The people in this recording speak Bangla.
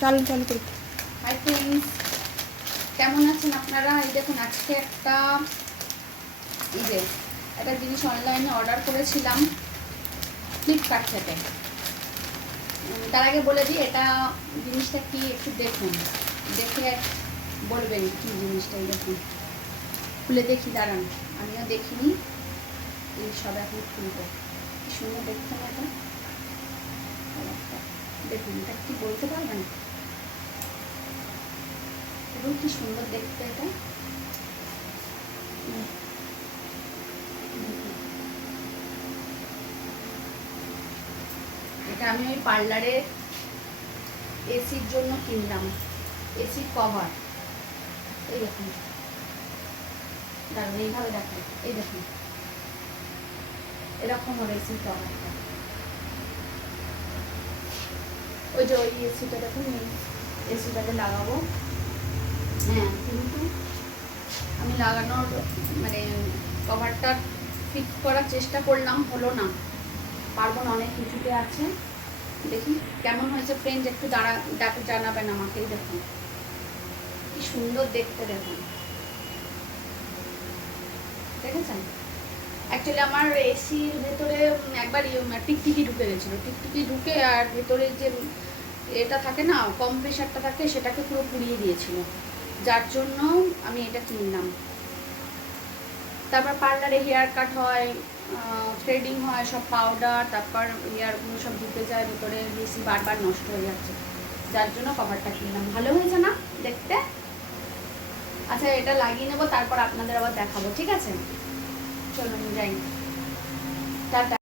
চালু চালু করে। হাই ফ্রেন্ডস, কেমন আছেন আপনারা? এই দেখুন, আজকে একটা জিনিস অনলাইনে অর্ডার করেছিলাম ফ্লিপকার্ট থেকে। তার আগে বলে দিই, এটা জিনিসটা কি একটু দেখুন, দেখে বলবেন কি জিনিসটা। এই দেখুন, খুলে দেখি, দাঁড়ান, আমিও দেখিনি, এই সব এখন খুলবো। কি সুন্দর দেখতে না এটা, দেখুন এটা কি বলতে পারবেন? এবং কি সুন্দর দেখতে এটা। এটা আমি ওই পার্লারে এসির জন্য কিনলাম, এসির কভার। এই দেখুন, দাঁড়ান এইভাবে দেখুন, এই দেখুন এরকম ওর এসির কভারটা। ওই যে ওই এসিটা দেখুন, এসিটাতে লাগাবো। হ্যাঁ, কিন্তু আমি লাগানোর মানে কভারটা ফিট করার চেষ্টা করলাম, হলো না, পারবো না, অনেক কিছুতে আছে। দেখি কেমন হয়েছে ফ্রেন্ড, একটু জানাবেন আমাকে। দেখুন কি সুন্দর দেখতে, দেখুন, দেখেছেন? অ্যাকচুয়ালি আমার এসির ভেতরে একবার টিকটিকি ঢুকে গেছিলো, টিকটিকি ঢুকে আর ভেতরে যে এটা থাকে না, কম্প্রেসারটা থাকে, সেটাকে পুরো পুড়িয়ে দিয়েছিল, যার জন্য আমি এটা কিনলাম। তারপর পার্লারে হেয়ার কাট হয়, থ্রেডিং হয়, সব পাউডার, তারপর হেয়ারগুলো সব ঢুকে যায় ভেতরে, বেশি বারবার নষ্ট হয়ে যাচ্ছে, যার জন্য কভারটা কিনলাম। ভালো হয়েছে না দেখতে? আচ্ছা, এটা লাগিয়ে নেবো, তারপর আপনাদের আবার দেখাবো, ঠিক আছে? চলুন যাই, টাটা।